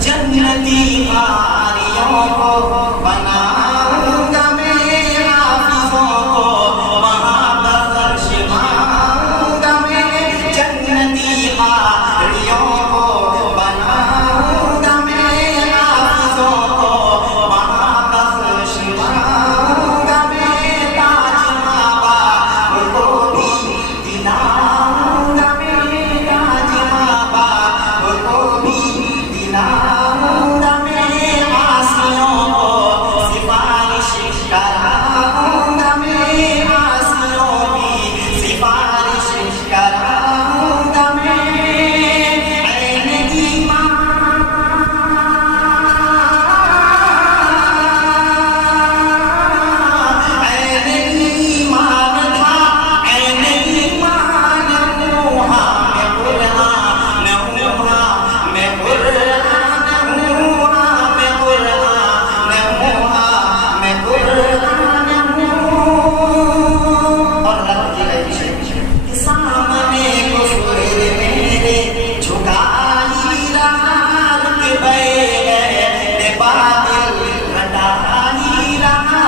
जन्नती कारियों को बनाऊंगा मैं, हाफिजों को वहाँ बख्श मांगूंगा मैं। जन्नती कारियों को बनाऊंगा मैं, हाफिजों को वहाँ बख्श मांगूंगा मैं। ताज माबा को भी दिलाऊंगा मैं, ताज माबा को भी दिलाऊंगा मैं। आसियों को सिफारिश कराऊंगा मैं, आसियों की सिफारिश कराऊंगा मैं। ऐन ईमान, ऐन ईमान था, ऐन ईमान हुआ मैं कुरान हुआ, मैं कुरान हुआ, मैं कुरान हुआ, मैं कुरान हूँ। और सामने कुफर मेरे झुकाई रहा, रुतबे है बातिल घटाई रहा।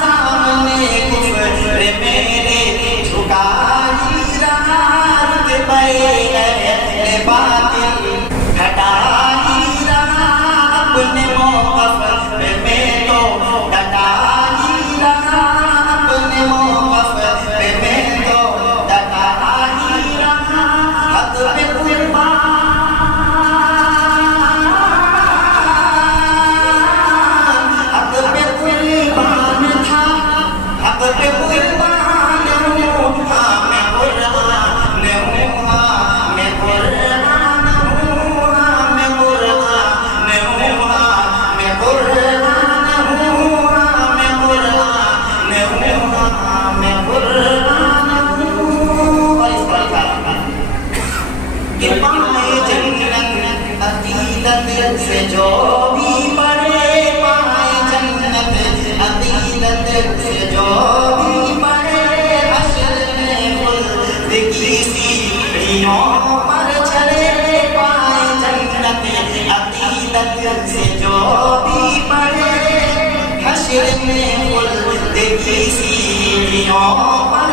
सामने कुफर मेरे झुकाई रहा, रुतबे है बातिल घटाई रहा। अपने मौक़िफ़ पे मैं तो डटाई रहा, अपने मौक़िफ़ पे मैं तो डटाई रहा। हक़ पे कुर्बान, हक़ पे कुर्बान था, हक़ पे कुर्बान हुआ मैं कुरान हुआ, मैं कुरान हुआ, मैं कुरान हुआ, मैं कुरान हुआ, मैं कुरान हुआ, मैं कुरान हूँ। और इस पर कि पाए जन्नत अक़ीदत से जो भी पढ़े, पाए जन्नत अक़ीदत से जो भी पढ़े। हश्र में खुल्द की सीढ़ियों पर चढ़े, पाए जन्नत अक़ीदत से जो भी पढ़े। हश्र में खुल्द की सीढ़ियों पर